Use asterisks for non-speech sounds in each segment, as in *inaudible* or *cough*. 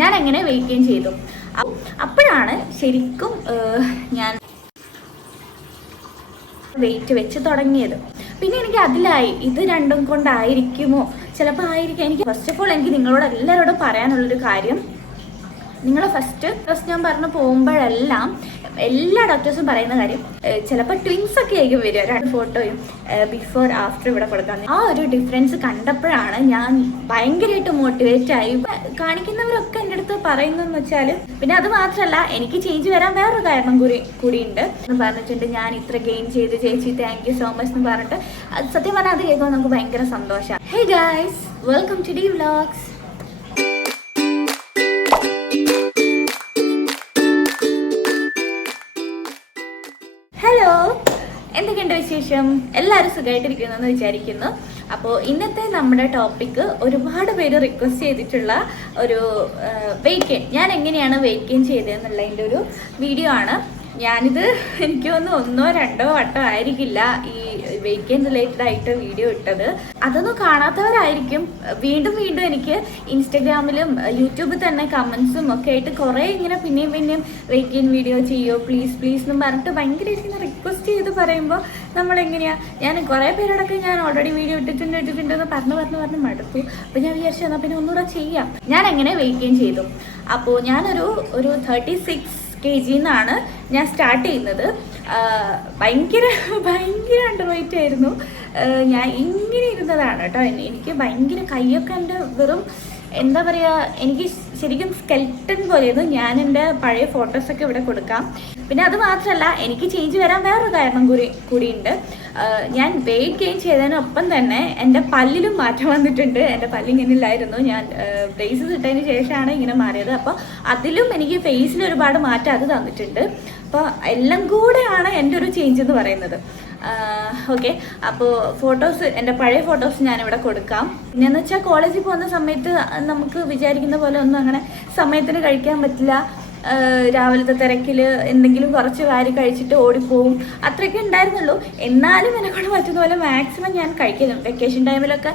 ഞാൻ അങ്ങനെ വെയിറ്റ് ചെയ്തു? അപ്പോഴാണ് ശരിക്കും ഞാൻ വെയിറ്റ് വെച്ച് തുടങ്ങിയത്. പിന്നെ എനിക്ക് അതിലായി ഇത് രണ്ടും കൊണ്ടായിരിക്കുമോ? ചിലപ്പോൾ ആയിരിക്കും. എനിക്ക് ഫസ്റ്റ് ഓഫ് ഓൾ എനിക്ക് നിങ്ങളോട് എല്ലാവരോടും പറയാനുള്ളൊരു കാര്യം നിങ്ങൾ ഫസ്റ്റ് ഫസ്റ്റ് ഞാൻ പറഞ്ഞു പോകുമ്പോഴെല്ലാം എല്ലാ ഡോക്ടേഴ്സും പറയുന്ന കാര്യം ചിലപ്പോൾ ട്വിൻസ് ഒക്കെ ആയിരിക്കും വരിക. രണ്ട് ഫോട്ടോയും ബിഫോർ ആഫ്റ്റർ ഇവിടെ കൊടുക്കാൻ ആ ഒരു ഡിഫറൻസ് കണ്ടപ്പോഴാണ് ഞാൻ ഭയങ്കരമായിട്ട് മോട്ടിവേറ്റ് ആയി. കാണിക്കുന്നവരൊക്കെ എന്റെ അടുത്ത് പറയുന്നതെന്ന് വെച്ചാൽ പിന്നെ അത് മാത്രമല്ല എനിക്ക് ചേഞ്ച് വരാൻ വേറൊരു കാരണം കൂടി കൂടിയുണ്ട്. എന്ന് പറഞ്ഞിട്ടുണ്ട് ഞാൻ ഇത്ര ഗെയിൻ ചെയ്ത് ചേച്ചി താങ്ക് യു സോ മച്ച് എന്ന് പറഞ്ഞിട്ട്. സത്യം പറഞ്ഞാൽ അത് കേൾക്കുമ്പോൾ നമുക്ക് ഭയങ്കര സന്തോഷമാണ് hey guys welcome to D vlogs വിശേഷം? എല്ലാവരും സുഖമായിട്ടിരിക്കുന്നു എന്ന് വിചാരിക്കുന്നു. അപ്പോൾ ഇന്നത്തെ നമ്മുടെ ടോപ്പിക്ക് ഒരുപാട് പേര് റിക്വസ്റ്റ് ചെയ്തിട്ടുള്ള ഒരു വെയിറ്റ് ഞാൻ എങ്ങനെയാണ് വെയിറ്റ് ചെയ്തതെന്നുള്ളതിന്റെ ഒരു വീഡിയോ ആണ്. ഞാനിത് എനിക്ക് തോന്നുന്നു ഒന്നോ രണ്ടോ വട്ടം ആയിരിക്കില്ല ഈ ഗെയിൻ റിലേറ്റഡ് ആയിട്ട് വീഡിയോ ഇട്ടത്. അതൊന്നും കാണാത്തവരായിരിക്കും. വീണ്ടും വീണ്ടും എനിക്ക് ഇൻസ്റ്റഗ്രാമിലും യൂട്യൂബിൽ തന്നെ കമൻസും ഒക്കെ ആയിട്ട് കുറേ ഇങ്ങനെ പിന്നെയും പിന്നെയും ഗെയിൻ വീഡിയോ ചെയ്യോ പ്ലീസ് പ്ലീസ് എന്ന് പറഞ്ഞിട്ട് ഭയങ്കരമായിട്ട് ഇങ്ങനെ റിക്വസ്റ്റ് ചെയ്ത് പറയുമ്പോൾ നമ്മളെങ്ങനെയാ? ഞാൻ കുറേ പേരോടൊക്കെ ഞാൻ ഓൾറെഡി വീഡിയോ ഇട്ടിട്ടുണ്ട് ഇട്ടിട്ടുണ്ട് എന്ന് പറഞ്ഞു പറഞ്ഞ് പറഞ്ഞ് മടുത്തു. അപ്പോൾ ഞാൻ വിചാരിച്ചു എന്നാൽ പിന്നെ ഒന്നുകൂടെ ചെയ്യാം. ഞാൻ എങ്ങനെ വെയിറ്റ് ചെയ്തു? അപ്പോൾ ഞാനൊരു ഒരു തേർട്ടി സിക്സ് കെ ജിന്നാണ് ഞാൻ സ്റ്റാർട്ട് ചെയ്യുന്നത്. ഭയങ്കര ഭയങ്കര അണ്ടർ വെയിറ്റ് ആയിരുന്നു ഞാൻ ഇങ്ങനെ ഇരുന്നതാണ് കേട്ടോ. എനിക്ക് ഭയങ്കര കൈയൊക്കെ എന്റെ വെറും എന്താ പറയുക എനിക്ക് ശരിക്കും സ്കെൽട്ടൺ പോലെയായിരുന്നു. ഞാൻ എന്റെ പഴയ ഫോട്ടോസൊക്കെ ഇവിടെ കൊടുക്കാം. പിന്നെ അത് മാത്രമല്ല എനിക്ക് ചേഞ്ച് വരാൻ വേറൊരു കാരണം കൂടി കൂടിയുണ്ട്. ഞാൻ വെയിറ്റ് ഗെയിൻ ചെയ്തതിനൊപ്പം തന്നെ എന്റെ പല്ലിലും മാറ്റം വന്നിട്ടുണ്ട്. എന്റെ പല്ലിങ്ങനെ ഇല്ലായിരുന്നു ഞാൻ ബ്രേസസ് ഇട്ടതിന് ശേഷമാണ് ഇങ്ങനെ മാറിയത്. അപ്പോൾ അതിലും എനിക്ക് ഫേസിൽ ഒരുപാട് മാറ്റം അത് തന്നിട്ടുണ്ട്. അപ്പോൾ എല്ലാം കൂടെയാണ് എന്റെ ഒരു ചേഞ്ച് എന്ന് പറയുന്നത്. ഓക്കെ അപ്പോൾ ഫോട്ടോസ് എന്റെ പഴയ ഫോട്ടോസ് ഞാനിവിടെ കൊടുക്കാം. പിന്നെന്ന് വെച്ചാൽ കോളേജിൽ പോകുന്ന സമയത്ത് നമുക്ക് വിചാരിക്കുന്ന പോലെ ഒന്നും അങ്ങനെ സമയത്തിന് കഴിക്കാൻ പറ്റില്ല. രാവിലത്തെ തിരക്കിൽ എന്തെങ്കിലും കുറച്ച് വാരി കഴിച്ചിട്ട് ഓടിപ്പോവും. അത്രയൊക്കെ ഉണ്ടായിരുന്നുള്ളൂ. എന്നാലും എന്നെക്കൊണ്ട് പറ്റുന്ന പോലെ മാക്സിമം ഞാൻ കഴിക്കുന്നു വെക്കേഷൻ ടൈമിലൊക്കെ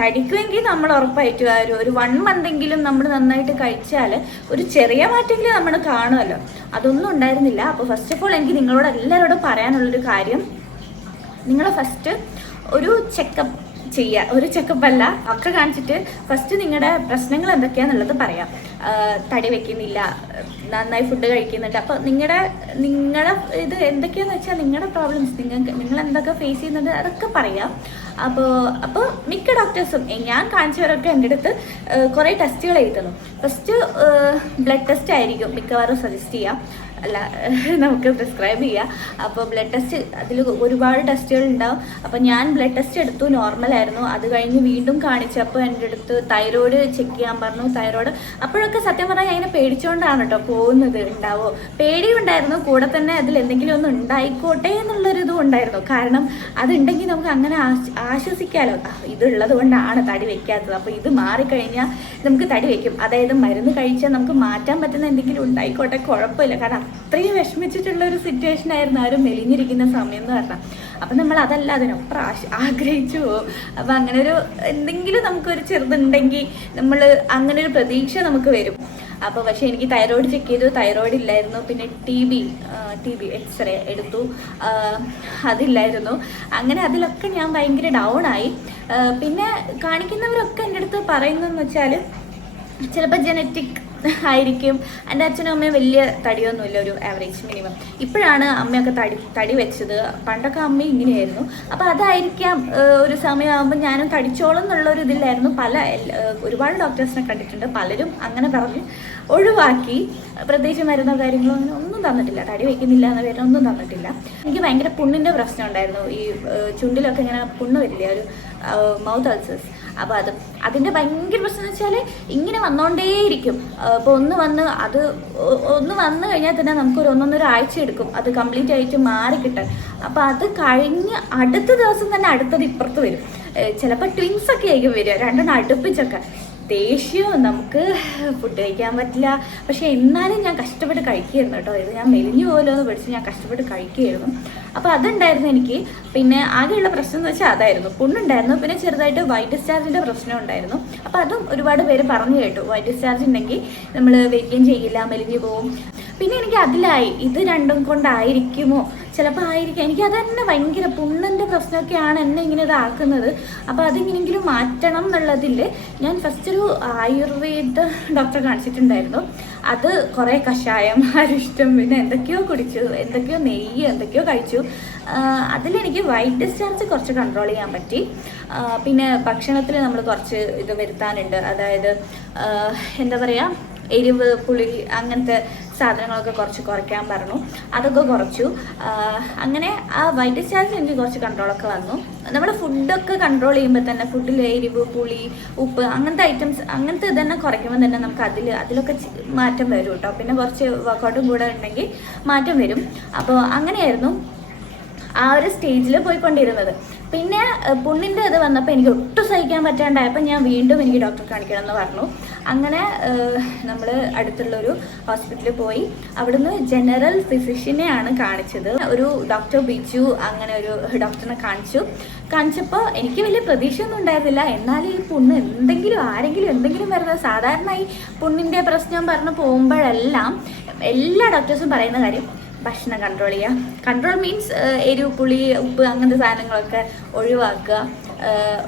തടിക്കുമെങ്കിൽ നമ്മൾ ഉറപ്പായിട്ടും ആ ഒരു വൺ മന്തെങ്കിലും നമ്മൾ നന്നായിട്ട് കഴിച്ചാൽ ഒരു ചെറിയ മാറ്റമെങ്കിലും നമ്മൾ കാണുമല്ലോ. അതൊന്നും ഉണ്ടായിരുന്നില്ല. അപ്പോൾ ഫസ്റ്റ് ഓഫ് ഓൾ എനിക്ക് നിങ്ങളോട് എല്ലാവരോടും പറയാനുള്ളൊരു കാര്യം. നിങ്ങൾ ഫസ്റ്റ് ഒരു ചെക്കപ്പ് ചെയ്യുക ഒരു ചെക്കപ്പ് അല്ല ഒക്കെ കാണിച്ചിട്ട് ഫസ്റ്റ് നിങ്ങളുടെ പ്രശ്നങ്ങൾ എന്തൊക്കെയാണെന്നുള്ളത് പറയാം. തടി വെക്കുന്നില്ല നന്നായി ഫുഡ് കഴിക്കുന്നുണ്ട് അപ്പോൾ നിങ്ങളുടെ നിങ്ങളുടെ ഇത് എന്തൊക്കെയാണെന്ന് വെച്ചാൽ നിങ്ങളുടെ പ്രോബ്ലംസ് നിങ്ങൾക്ക് നിങ്ങൾ എന്തൊക്കെ ഫേസ് ചെയ്യുന്നുണ്ട് അതൊക്കെ പറയാം. അപ്പോൾ അപ്പോൾ മിക്ക ഡോക്ടേഴ്സും ഞാൻ കാണിച്ചവരൊക്കെ എന്റെ അടുത്ത് കുറേ ടെസ്റ്റുകൾ എഴുതുന്നു. ഫസ്റ്റ് ബ്ലഡ് ടെസ്റ്റ് ആയിരിക്കും മിക്കവാറും സജസ്റ്റ് ചെയ്യാം. അല്ല *laughs* നമുക്ക് പ്രിസ്ക്രൈബ് ചെയ്യാം. അപ്പോൾ ബ്ലഡ് ടെസ്റ്റ് അതിൽ ഒരുപാട് ടെസ്റ്റുകൾ ഉണ്ടാവും അപ്പോൾ ഞാൻ ബ്ലഡ് ടെസ്റ്റ് എടുത്തു നോർമലായിരുന്നു അത് കഴിഞ്ഞ് വീണ്ടും കാണിച്ചപ്പോൾ എന്റെ അടുത്ത് തൈറോയ്ഡ് ചെക്ക് ചെയ്യാൻ പറഞ്ഞു തൈറോയ്ഡ് അപ്പോഴൊക്കെ സത്യം പറഞ്ഞാൽ ഞാൻ ഇങ്ങനെ പേടിച്ചുകൊണ്ടാണ് കേട്ടോ പോകുന്നത്. ഉണ്ടാവോ? പേടിയുണ്ടായിരുന്നു. കൂടെ തന്നെ അതിൽ എന്തെങ്കിലും ഒന്ന് ഉണ്ടായിക്കോട്ടെ എന്നുള്ളൊരു ഉണ്ടായിരുന്നു. കാരണം അതുണ്ടെങ്കിൽ നമുക്ക് അങ്ങനെ ആശ്- ആശ്വസിക്കാലോ. ഇതുള്ളത് കൊണ്ടാണ് തടി വെക്കാത്തത്. അപ്പോൾ ഇത് മാറിക്കഴിഞ്ഞാൽ നമുക്ക് തടി വെക്കും. അതായത് മരുന്ന് കഴിച്ചാൽ നമുക്ക് മാറ്റാൻ പറ്റുന്ന എന്തെങ്കിലും ഉണ്ടായിക്കോട്ടെ കുഴപ്പമില്ല. കാരണം അത്രയും വിഷമിച്ചിട്ടുള്ള ഒരു സിറ്റുവേഷൻ ആയിരുന്നു ആ ഒരു മെലിഞ്ഞിരിക്കുന്ന സമയം എന്ന് പറഞ്ഞാൽ അപ്പം നമ്മൾ അതല്ല അതിനൊപ്പം ആഗ്രഹിച്ചു പോകും. അപ്പം അങ്ങനെ ഒരു എന്തെങ്കിലും നമുക്കൊരു ചെറുതുണ്ടെങ്കിൽ നമ്മൾ അങ്ങനെ ഒരു പ്രതീക്ഷ നമുക്ക് വരും. അപ്പോൾ പക്ഷേ എനിക്ക് തൈറോയ്ഡ് ചെക്ക് ചെയ്തു. തൈറോയ്ഡ് ഇല്ലായിരുന്നു. പിന്നെ T B T B x-ray എടുത്തു. അതില്ലായിരുന്നു. അങ്ങനെ അതിലൊക്കെ ഞാൻ ഭയങ്കര ഡൗൺ ആയി. പിന്നെ കാണിക്കുന്നവരൊക്കെ എന്റെ അടുത്ത് പറയുന്നതെന്ന് വെച്ചാൽ ചിലപ്പോൾ ജനറ്റിക് ആയിരിക്കും. എന്റെ അച്ഛനും അമ്മയും വലിയ തടിയൊന്നുമില്ല ഒരു ആവറേജ് മിനിമം ഇപ്പോഴാണ് അമ്മയൊക്കെ തടി തടി വെച്ചത്. പണ്ടൊക്കെ അമ്മ ഇങ്ങനെയായിരുന്നു. അപ്പോൾ അതായിരിക്കാം ഒരു സമയമാകുമ്പോൾ ഞാനും തടിച്ചോളം എന്നുള്ള ഒരു ഇതിലായിരുന്നു. പല ഒരുപാട് ഡോക്ടേഴ്സിനെ കണ്ടിട്ടുണ്ട്. പലരും അങ്ങനെ പറഞ്ഞ് ഒഴിവാക്കി. പ്രത്യേകിച്ച് മരുന്നോ കാര്യങ്ങളോ അങ്ങനെ ഒന്നും തന്നിട്ടില്ല. തടി വയ്ക്കുന്നില്ല എന്ന പേരിൽ ഒന്നും തന്നിട്ടില്ല. എനിക്ക് ഭയങ്കര പുണ്ണിന്റെ പ്രശ്നം ഉണ്ടായിരുന്നു. ഈ ചുണ്ടിലൊക്കെ ഇങ്ങനെ പുണ്ണ് വരില്ല? ഒരു മൗത്ത് അൾസേഴ്സ് അപ്പോൾ അത് അതിന്റെ ഭയങ്കര പ്രശ്നം എന്ന് വെച്ചാൽ ഇങ്ങനെ വന്നുകൊണ്ടേയിരിക്കും അപ്പോൾ ഒന്ന് വന്ന് അത് ഒന്ന് വന്നു കഴിഞ്ഞാൽ തന്നെ നമുക്കൊരു ഒന്നൊന്നൊരു ആഴ്ച എടുക്കും. അത് കംപ്ലീറ്റ് ആയിട്ട് മാറി കിട്ടാൻ. അപ്പോൾ അത് കഴിഞ്ഞ് അടുത്ത ദിവസം തന്നെ അടുത്തത് ഇപ്പുറത്ത് വരും. ചിലപ്പോൾ ട്വിൻസ് ഒക്കെ ആയിരിക്കും വരിക. രണ്ടെണ്ണം അടുപ്പിച്ചൊക്കെ. ദേഷ്യവും നമുക്ക് ഫുഡ് കഴിക്കാൻ പറ്റില്ല. പക്ഷെ എന്നാലും ഞാൻ കഷ്ടപ്പെട്ട് കഴിക്കുകയായിരുന്നു കേട്ടോ. ഇത് ഞാൻ മെലിഞ്ഞു പോലോ എന്ന് പഠിച്ച് ഞാൻ കഷ്ടപ്പെട്ട് കഴിക്കുകയായിരുന്നു. അപ്പോൾ അതുണ്ടായിരുന്നു എനിക്ക്. പിന്നെ ആകെയുള്ള പ്രശ്നം എന്ന് വെച്ചാൽ അതായിരുന്നു. പുണ്ണുണ്ടായിരുന്നു. പിന്നെ ചെറുതായിട്ട് വൈറ്റ് ഡിസ്ചാർജിന്റെ പ്രശ്നം ഉണ്ടായിരുന്നു. അപ്പോൾ അതും ഒരുപാട് പേര് പറഞ്ഞു കേട്ടു. വൈറ്റ് ഡിസ്ചാർജ് ഉണ്ടെങ്കിൽ നമ്മൾ വെയിറ്റ് ചെയ്യില്ല മെലിഞ്ഞു പോവും. പിന്നെ എനിക്ക് അതിലായി. ഇത് രണ്ടും കൊണ്ടായിരിക്കുമോ? ചിലപ്പോൾ ആയിരിക്കാം. എനിക്ക് അത് തന്നെ ഭയങ്കര പുണ്ണന്റെ പ്രശ്നമൊക്കെയാണ് എന്നെ ഇങ്ങനെ ഇതാക്കുന്നത്. അപ്പോൾ അതിങ്ങനെങ്കിലും മാറ്റണം എന്നുള്ളതിൽ ഞാൻ ഫസ്റ്റ് ഒരു ആയുർവേദ ഡോക്ടറെ കാണിച്ചിട്ടുണ്ടായിരുന്നു. അത് കുറേ കഷായം അരിഷ്ടം പിന്നെ എന്തൊക്കെയോ കുടിച്ചു. എന്തൊക്കെയോ നെയ്യ് എന്തൊക്കെയോ കഴിച്ചു. അതിലെനിക്ക് വൈറ്റ് ഡിസ്ചാർജ് കുറച്ച് കൺട്രോൾ ചെയ്യാൻ പറ്റി. പിന്നെ ഭക്ഷണത്തിൽ നമ്മൾ കുറച്ച് ഇത് വരുത്താനുണ്ട്. അതായത് എന്താ പറയുക എരിവ് പുളി അങ്ങനത്തെ സാധനങ്ങളൊക്കെ കുറച്ച് കുറയ്ക്കാൻ പറഞ്ഞു. അതൊക്കെ കുറച്ചു. അങ്ങനെ ആ വൈറ്റ് ചാൻസ് എനിക്ക് കുറച്ച് കൺട്രോളൊക്കെ വന്നു. നമ്മുടെ ഫുഡൊക്കെ കൺട്രോൾ ചെയ്യുമ്പോൾ തന്നെ ഫുഡിൽ എരിവ് പുളി ഉപ്പ് അങ്ങനത്തെ ഐറ്റംസ് അങ്ങനത്തെ ഇതന്നെ കുറയ്ക്കുമ്പോൾ തന്നെ നമുക്ക് അതിൽ അതിലൊക്കെ മാറ്റം വരും കേട്ടോ. പിന്നെ കുറച്ച് വർക്കൗട്ടും കൂടെ ഉണ്ടെങ്കിൽ മാറ്റം വരും. അപ്പോൾ അങ്ങനെയായിരുന്നു. ആ ഒരു സ്റ്റേജിൽ പോയിക്കൊണ്ടിരുന്നത്. പിന്നെ പുണ്ണിന്റെ ഇത് വന്നപ്പോൾ എനിക്ക് ഒട്ടും സഹിക്കാൻ പറ്റാണ്ടായപ്പോൾ ഞാൻ വീണ്ടും എനിക്ക് ഡോക്ടറെ കാണിക്കണം എന്ന് പറഞ്ഞു. അങ്ങനെ നമ്മൾ അടുത്തുള്ളൊരു ഹോസ്പിറ്റലിൽ പോയി. അവിടുന്ന് ജനറൽ ഫിസിഷ്യനെയാണ് കാണിച്ചത്. ഒരു ഡോക്ടർ ബിജു അങ്ങനെ ഒരു ഡോക്ടറിനെ കാണിച്ചു. കാണിച്ചപ്പോൾ എനിക്ക് വലിയ പ്രതീക്ഷയൊന്നും ഉണ്ടായിരുന്നില്ല. എന്നാലും ഈ പുണ്ണ് എന്തെങ്കിലും ആരെങ്കിലും എന്തെങ്കിലും വരുന്നത് സാധാരണ ഈ പുണ്ണിന്റെ പ്രശ്നം പറഞ്ഞ് പോകുമ്പോഴെല്ലാം എല്ലാ ഡോക്ടേഴ്സും പറയുന്ന കാര്യം ഭക്ഷണം കൺട്രോൾ ചെയ്യുക കൺട്രോൾ മീൻസ് എരിവ് പുളി ഉപ്പ് അങ്ങനത്തെ സാധനങ്ങളൊക്കെ ഒഴിവാക്കുക.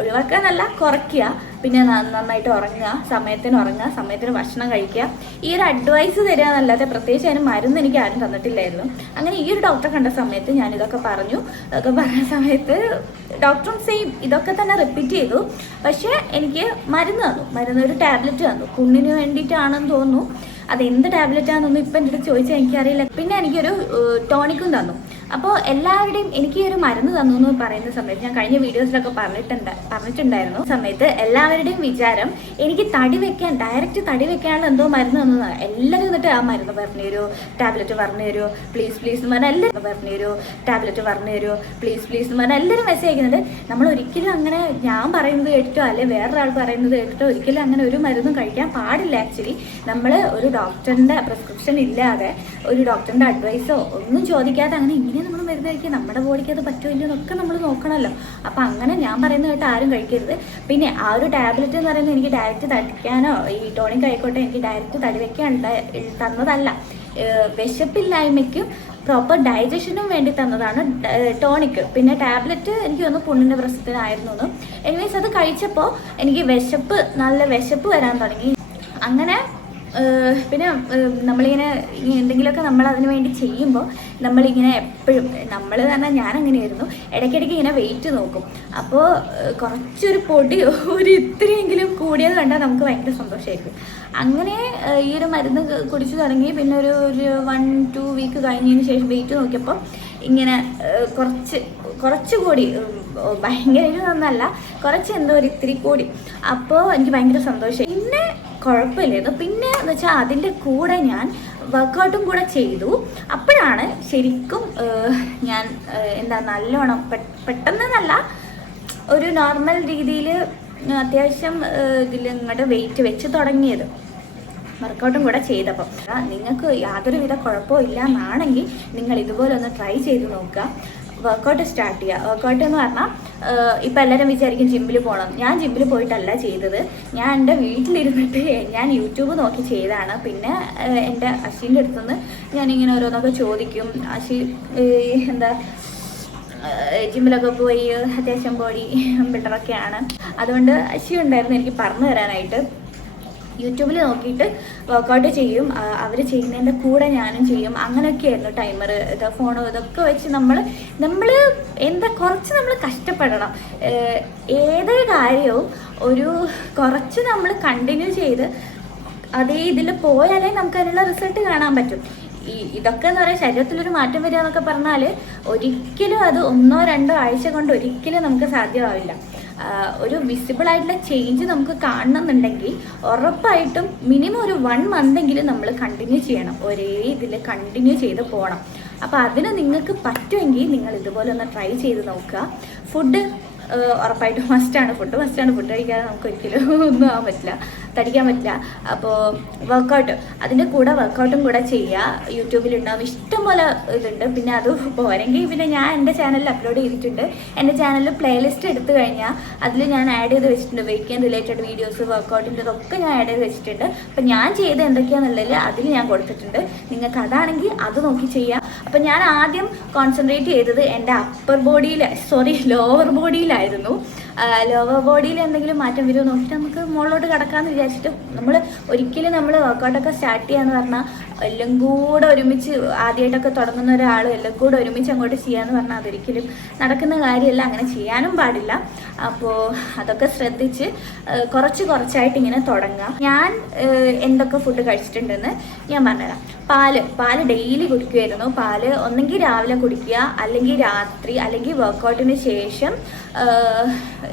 ഒഴിവാക്കുക എന്നല്ല കുറയ്ക്കുക. പിന്നെ നന്നായിട്ട് ഉറങ്ങുക സമയത്തിന് ഉറങ്ങുക സമയത്തിന് ഭക്ഷണം കഴിക്കുക. ഈ ഒരു അഡ്വൈസ് തരിക എന്നല്ലാതെ പ്രത്യേകിച്ച് അതിന് മരുന്ന് എനിക്ക് ആരും തന്നിട്ടില്ലായിരുന്നു. അങ്ങനെ ഈ ഒരു ഡോക്ടറെ കണ്ട സമയത്ത് ഞാൻ ഇതൊക്കെ പറഞ്ഞു. ഇതൊക്കെ പറഞ്ഞ സമയത്ത് ഡോക്ടറും സെയിം ഇതൊക്കെ തന്നെ റിപ്പീറ്റ് ചെയ്തു. പക്ഷേ എനിക്ക് മരുന്ന് തന്നു. മരുന്ന് ഒരു ടാബ്ലറ്റ് തന്നു. കുണ്ണിന് വേണ്ടിയിട്ടാണെന്ന് തോന്നുന്നു. അത് എന്ത് ടാബ്ലറ്റ് ആണെന്നൊന്നും ഇപ്പം എന്റെ ചോദിച്ചാൽ എനിക്കറിയില്ല. പിന്നെ എനിക്കൊരു ടോണിക്കും തന്നു. അപ്പോൾ എല്ലാവരുടെയും എനിക്ക് ഒരു മരുന്ന് തന്നു എന്ന് പറയുന്ന സമയത്ത് ഞാൻ കഴിഞ്ഞ വീഡിയോസിലൊക്കെ പറഞ്ഞിട്ടുണ്ട് പറഞ്ഞിട്ടുണ്ടായിരുന്നു. സമയത്ത് എല്ലാവരുടെയും വിചാരം എനിക്ക് തടി വെക്കാൻ ഡയറക്റ്റ് തടി വെക്കാനുള്ള എന്തോ മരുന്ന് തന്നതാണ് എല്ലാവരും എന്നിട്ട് ആ മരുന്ന് പറഞ്ഞു തരുമോ ടാബ്ലറ്റ് പറഞ്ഞു തരുമോ പ്ലീസ് പ്ലീസ് എന്ന് പറഞ്ഞാൽ എല്ലാവരും പറഞ്ഞു തരുമോ ടാബ്ലറ്റ് പറഞ്ഞു തരുമോ പ്ലീസ് പ്ലീസ് എന്ന് പറഞ്ഞാൽ എല്ലാവരും മെസ്സേജ് അയക്കുന്നുണ്ട്. നമ്മൾ ഒരിക്കലും അങ്ങനെ ഞാൻ പറയുന്നത് കേട്ടിട്ടോ അല്ലെ വേറൊരാൾ പറയുന്നത് കേട്ടിട്ടോ ഒരിക്കലും അങ്ങനെ ഒരു മരുന്നും കഴിക്കാൻ പാടില്ല ആക്ച്വലി നമ്മൾ ഒരു ഡോക്ടറിന്റെ പ്രിസ്ക്രിപ്ഷൻ ഇല്ലാതെ ഒരു ഡോക്ടറിന്റെ അഡ്വൈസോ ഒന്നും ചോദിക്കാതെ അങ്ങനെ ഇങ്ങനെ നമ്മൾ മരുന്ന് കഴിക്കുക നമ്മുടെ ബോഡിക്ക് അത് പറ്റുമോ ഇല്ലയോ എന്നൊക്കെ നമ്മൾ നോക്കണമല്ലോ. അപ്പം അങ്ങനെ ഞാൻ പറയുന്നത് കേട്ട് ആരും കഴിക്കരുത്. പിന്നെ ആ ഒരു ടാബ്ലറ്റ് എന്ന് പറയുന്നത് എനിക്ക് ഡയറക്റ്റ് തടിക്കാനോ ഈ ടോണിക് ആയിക്കോട്ടെ എനിക്ക് ഡയറക്റ്റ് തടി വെക്കാൻ തന്നതല്ല. വിശപ്പില്ലായ്മയ്ക്കും പ്രോപ്പർ ഡൈജഷനും വേണ്ടി തന്നതാണ് ടോണിക് പിന്നെ ടാബ്ലറ്റ് എനിക്ക് തോന്നുന്നു പുണ്ണിന്റെ പ്രശ്നത്തിനായിരുന്നു എനിവേസ് അത് കഴിച്ചപ്പോൾ എനിക്ക് വിശപ്പ് നല്ല വിശപ്പ് വരാൻ തുടങ്ങി. അങ്ങനെ പിന്നെ നമ്മളിങ്ങനെ എന്തെങ്കിലുമൊക്കെ നമ്മൾ അതിന് വേണ്ടി ചെയ്യുമ്പോൾ നമ്മളിങ്ങനെ എപ്പോഴും നമ്മൾ തന്നെ ഞാൻ അങ്ങനെയായിരുന്നു ഇടയ്ക്കിടയ്ക്ക് ഇങ്ങനെ വെയിറ്റ് നോക്കും. അപ്പോൾ കുറച്ചൊരു പൊടി ഒരു ഇത്തിരിയെങ്കിലും കൂടിയത് കണ്ടാൽ നമുക്ക് ഭയങ്കര സന്തോഷമായിരിക്കും അങ്ങനെ ഈ ഒരു മരുന്ന് കുടിച്ചു തുടങ്ങി. പിന്നെ ഒരു ഒരു വൺ ടു വീക്ക് കഴിഞ്ഞതിന് ശേഷം വെയിറ്റ് നോക്കിയപ്പോൾ ഇങ്ങനെ കുറച്ച് കുറച്ചുകൂടി ഭയങ്കര ഇതൊന്നല്ല കുറച്ച് എന്തോ ഒരു ഇത്തിരി കൂടി. അപ്പോൾ എനിക്ക് ഭയങ്കര സന്തോഷം പിന്നെ കുഴപ്പമില്ലായിരുന്നു. പിന്നെ എന്ന് വെച്ചാൽ അതിന്റെ കൂടെ ഞാൻ വർക്കൗട്ടും കൂടെ ചെയ്തു. അപ്പോഴാണ് ശരിക്കും ഞാൻ എന്താ നല്ലോണം പെട്ടെന്നല്ല ഒരു നോർമൽ രീതിയിൽ അത്യാവശ്യം ഇതിൽ ഇങ്ങോട്ട് വെയിറ്റ് വെച്ച് തുടങ്ങിയത്. വർക്കൗട്ടും കൂടെ ചെയ്തപ്പം. നിങ്ങൾക്ക് യാതൊരുവിധ കുഴപ്പമില്ല എന്നാണെങ്കിൽ നിങ്ങൾ ഇതുപോലെ ഒന്ന് ട്രൈ ചെയ്ത് നോക്കുക. വർക്കൗട്ട് സ്റ്റാർട്ട് ചെയ്യുക വർക്കൗട്ട് എന്ന് പറഞ്ഞാൽ ഇപ്പം എല്ലാവരും വിചാരിക്കും ജിമ്മിൽ പോകണം ഞാൻ ജിമ്മിൽ പോയിട്ടല്ല ചെയ്തത്. ഞാൻ എന്റെ വീട്ടിലിരുന്നിട്ട് ഞാൻ യൂട്യൂബ് നോക്കി ചെയ്തതാണ് പിന്നെ എന്റെ അശ്വിന്റെ അടുത്തുനിന്ന് ഞാനിങ്ങനെ ഓരോന്നൊക്കെ ചോദിക്കും. അശി എന്താ ജിമ്മിലൊക്കെ പോയി അത്യാവശ്യം ബോഡി ബിൽഡറൊക്കെയാണ് അതുകൊണ്ട് അശി ഉണ്ടായിരുന്നു എനിക്ക് പറഞ്ഞു തരാനായിട്ട്. യൂട്യൂബിൽ നോക്കിയിട്ട് വർക്കൗട്ട് ചെയ്യും. അവർ ചെയ്യുന്നതിന്റെ കൂടെ ഞാനും ചെയ്യും. അങ്ങനെയൊക്കെയായിരുന്നു ടൈമർ ഇത് ഫോണോ ഇതൊക്കെ വെച്ച് നമ്മൾ നമ്മൾ എന്താ കുറച്ച് നമ്മൾ കഷ്ടപ്പെടണം. ഏത് ഏതൊരു കാര്യവും ഒരു കുറച്ച് നമ്മൾ കണ്ടിന്യൂ ചെയ്ത് അതേ ഇതിൽ പോയാലേ നമുക്ക് അതിനുള്ള റിസൾട്ട് കാണാൻ പറ്റും. ഈ ഇതൊക്കെ എന്ന് പറയാൻ ശരീരത്തിലൊരു മാറ്റം വരിക എന്നൊക്കെ പറഞ്ഞാൽ ഒരിക്കലും അത് ഒന്നോ രണ്ടോ ആഴ്ച കൊണ്ട് ഒരിക്കലും നമുക്ക് സാധ്യമാവില്ല. ഒരു വിസിബിൾ ആയിട്ടുള്ള ചേഞ്ച് നമുക്ക് കാണണമെന്നുണ്ടെങ്കിൽ ഉറപ്പായിട്ടും മിനിമം ഒരു വൺ മന്തെങ്കിലും നമ്മൾ കണ്ടിന്യൂ ചെയ്യണം. ഒരേ ഇതിൽ കണ്ടിന്യൂ ചെയ്ത് പോകണം അപ്പോൾ അതിന് നിങ്ങൾക്ക് പറ്റുമെങ്കിൽ നിങ്ങൾ ഇതുപോലെ ഒന്ന് ട്രൈ ചെയ്ത് നോക്കുക. ഫുഡ് ഉറപ്പായിട്ടും മസ്റ്റാണ് ഫുഡ് മസ്റ്റാണ് ഫുഡ് കഴിക്കാതെ നമുക്ക് ഒരിക്കലും ഒന്നും ആവാൻ പറ്റില്ല. തടിക്കാൻ പറ്റില്ല. അപ്പോൾ വർക്കൗട്ട് അതിന്റെ കൂടെ വർക്കൗട്ടും കൂടെ ചെയ്യുക യൂട്യൂബിലുണ്ടാവും ഇഷ്ടംപോലെ ഇതുണ്ട്. പിന്നെ അത് പോരെങ്കിൽ പിന്നെ ഞാൻ എന്റെ ചാനലിൽ അപ്ലോഡ് ചെയ്തിട്ടുണ്ട്. എന്റെ ചാനലിൽ പ്ലേലിസ്റ്റ് എടുത്തു കഴിഞ്ഞാൽ അതിൽ ഞാൻ ആഡ് ചെയ്ത് വെച്ചിട്ടുണ്ട്. വെയ്ക്കാൻ റിലേറ്റഡ് വീഡിയോസ് വർക്കൗട്ടിന്റെ ഒക്കെ ഞാൻ ആഡ് ചെയ്ത് വെച്ചിട്ടുണ്ട്. അപ്പം ഞാൻ ചെയ്ത് എന്തൊക്കെയാണെന്നുള്ളതിൽ അതിൽ ഞാൻ കൊടുത്തിട്ടുണ്ട്. നിങ്ങൾക്ക് അതാണെങ്കിൽ അത് നോക്കി ചെയ്യാം. അപ്പം ഞാൻ ആദ്യം കോൺസെൻട്രേറ്റ് ചെയ്തത് എന്റെ അപ്പർ ബോഡിയിൽ സോറി ലോവർ ബോഡിയിലായിരുന്നു ലോവർ ബോഡിയിൽ എന്തെങ്കിലും മാറ്റം വരുമോ നോക്കിയിട്ട് നമുക്ക് മുകളിലോട്ട് കിടക്കാമെന്ന് വിചാരിച്ചിട്ട് നമ്മൾ ഒരിക്കലും നമ്മൾ വർക്കൗട്ടൊക്കെ സ്റ്റാർട്ട് ചെയ്യാന്ന് പറഞ്ഞാൽ എല്ലാം കൂടെ ഒരുമിച്ച് ആദ്യമായിട്ടൊക്കെ തുടങ്ങുന്ന ഒരാൾ എല്ലാം കൂടെ ഒരുമിച്ച് അങ്ങോട്ട് ചെയ്യാന്ന് പറഞ്ഞാൽ അതൊരിക്കലും നടക്കുന്ന കാര്യമല്ല അങ്ങനെ ചെയ്യാനും പാടില്ല. അപ്പോൾ അതൊക്കെ ശ്രദ്ധിച്ച് കുറച്ച് കുറച്ചായിട്ട് ഇങ്ങനെ തുടങ്ങാം. ഞാൻ എന്തൊക്കെ ഫുഡ് കഴിച്ചിട്ടുണ്ടെന്ന് ഞാൻ പറഞ്ഞുതരാം. പാൽ പാൽ ഡെയിലി കുടിക്കുമായിരുന്നു പാൽ ഒന്നെങ്കിൽ രാവിലെ കുടിക്കുക അല്ലെങ്കിൽ രാത്രി അല്ലെങ്കിൽ വർക്കൗട്ടിന് ശേഷം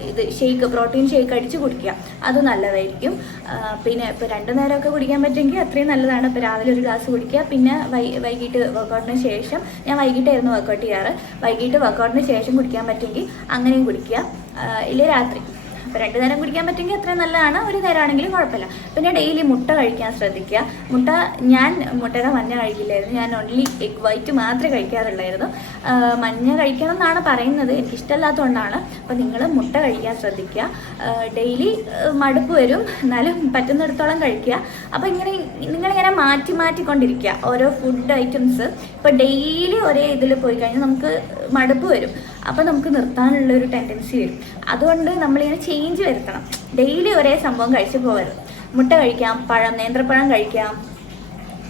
ഇത് ഷേക്ക് പ്രോട്ടീൻ ഷേക്ക് അടിച്ച് കുടിക്കുക. അത് നല്ലതായിരിക്കും. പിന്നെ ഇപ്പോൾ രണ്ടു നേരമൊക്കെ കുടിക്കാൻ പറ്റുമെങ്കിൽ അത്രയും നല്ലതാണ്. ഇപ്പോൾ രാവിലെ ഒരു ഗ്ലാസ് കുടിക്കുക. പിന്നെ വൈ വൈകിട്ട് വർക്കൗട്ടിന് ശേഷം ഞാൻ വൈകിട്ടായിരുന്നു വർക്കൗട്ട് ചെയ്യാറ്. വൈകിട്ട് വർക്കൗട്ടിന് ശേഷം കുടിക്കാൻ പറ്റുമെങ്കിൽ അങ്ങനെയും കുടിക്കുക. ഇല്ലേ രാത്രി. അപ്പോൾ രണ്ട് നേരം കുടിക്കാൻ പറ്റുമെങ്കിൽ അത്രയും നല്ലതാണ് ഒരു നേരമാണെങ്കിലും കുഴപ്പമില്ല. പിന്നെ ഡെയിലി മുട്ട കഴിക്കാൻ ശ്രദ്ധിക്കുക. മുട്ട ഞാൻ മുട്ടയുടെ മഞ്ഞ കഴിക്കില്ലായിരുന്നു. ഞാൻ ഓൺലി എഗ് വൈറ്റ് മാത്രമേ കഴിക്കാറുള്ളായിരുന്നു. മഞ്ഞ കഴിക്കണം എന്നാണ് പറയുന്നത്. എനിക്ക് ഇഷ്ടമല്ലാത്തതുകൊണ്ടാണ്. അപ്പോൾ നിങ്ങൾ മുട്ട കഴിക്കാൻ ശ്രദ്ധിക്കുക. ഡെയിലി മടുപ്പ് വരും. എന്നാലും പറ്റുന്നിടത്തോളം കഴിക്കുക. അപ്പോൾ ഇങ്ങനെ നിങ്ങളിങ്ങനെ മാറ്റി മാറ്റിക്കൊണ്ടിരിക്കുക. ഓരോ ഫുഡ് ഐറ്റംസ് ഇപ്പോൾ ഡെയിലി ഒരേ ഇതിൽ പോയി കഴിഞ്ഞാൽ നമുക്ക് മടുപ്പ് വരും. അപ്പോൾ നമുക്ക് നിർത്താനുള്ള ഒരു ടെൻഡൻസി വരും. അതുകൊണ്ട് നമ്മളിങ്ങനെ ചേഞ്ച് വരുത്തണം. ഡെയിലി ഒരേ സംഭവം കഴിച്ചു പോകരുത്. മുട്ട കഴിക്കാം പഴം നേന്ത്രപ്പഴം കഴിക്കാം.